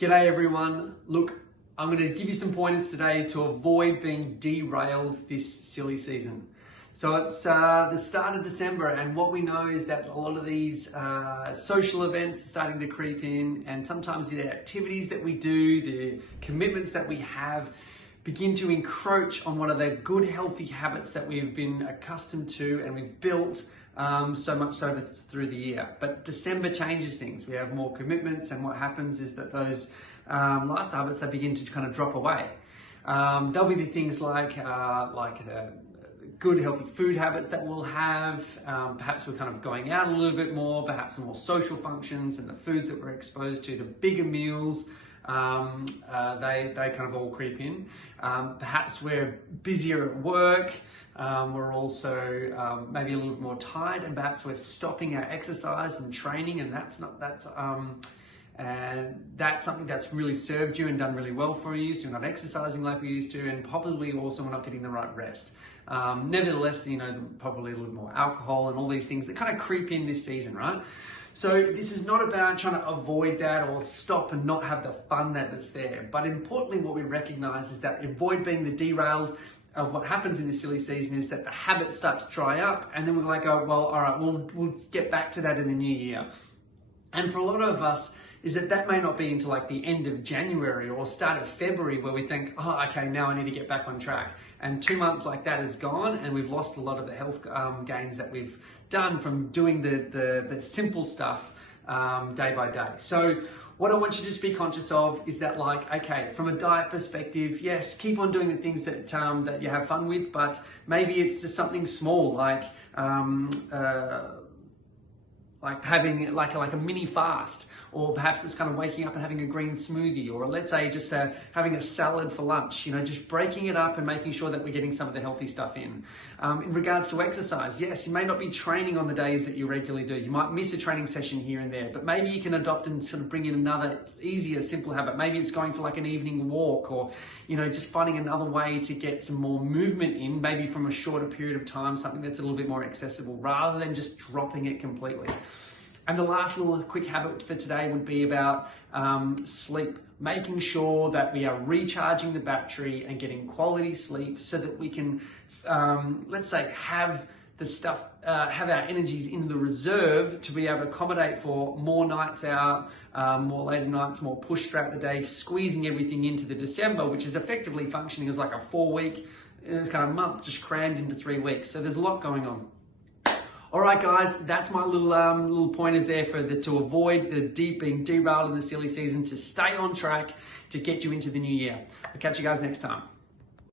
G'day everyone. Look, I'm going to give you some pointers today to avoid being derailed this silly season. So it's the start of December, and what we know is that a lot of these social events are starting to creep in, and sometimes the activities that we do, the commitments that we have, begin to encroach on one of the good healthy habits that we've been accustomed to and we've built so much so through the year. But December changes things. We have more commitments, and what happens is that those lifestyle habits, they begin to kind of drop away. There'll be the things like the good healthy food habits that we'll have. Perhaps we're kind of going out a little bit more, perhaps more social functions, and the foods that we're exposed to, the bigger meals, they kind of all creep in. Perhaps we're busier at work. We're also maybe a little bit more tired, and perhaps we're stopping our exercise and training, and that's something that's really served you and done really well for you. So you're not exercising like we used to, and probably also we're not getting the right rest. Nevertheless, probably a little more alcohol and all these things that kind of creep in this season, right? So this is not about trying to avoid that or stop and not have the fun that's there. But importantly, what we recognize is that avoid being the derailed of what happens in this silly season is that the habits start to dry up, and then we're like, oh, well, all right, we'll get back to that in the new year. And for a lot of us, is that may not be until like the end of January or start of February where we think, oh, okay, now I need to get back on track. And 2 months like that is gone, and we've lost a lot of the health gains that we've done from doing the simple stuff day by day. So what I want you to just be conscious of is that, like, okay, from a diet perspective, yes, keep on doing the things that you have fun with, but maybe it's just something small, like having like a mini fast, or perhaps it's kind of waking up and having a green smoothie, or let's say just having a salad for lunch, just breaking it up and making sure that we're getting some of the healthy stuff in. In regards to exercise, yes, you may not be training on the days that you regularly do. You might miss a training session here and there, but maybe you can adopt and sort of bring in another easier, simple habit. Maybe it's going for like an evening walk, or, just finding another way to get some more movement in, maybe from a shorter period of time, something that's a little bit more accessible, rather than just dropping it completely. And the last little quick habit for today would be about sleep, making sure that we are recharging the battery and getting quality sleep so that we can, let's say, have our energies in the reserve to be able to accommodate for more nights out, more later nights, more push throughout the day, squeezing everything into the December, which is effectively functioning as like a 4-week, it's kind of month just crammed into 3 weeks. So there's a lot going on. All right, guys, that's my little pointers there to avoid being derailed in the silly season, to stay on track, to get you into the new year. I'll catch you guys next time.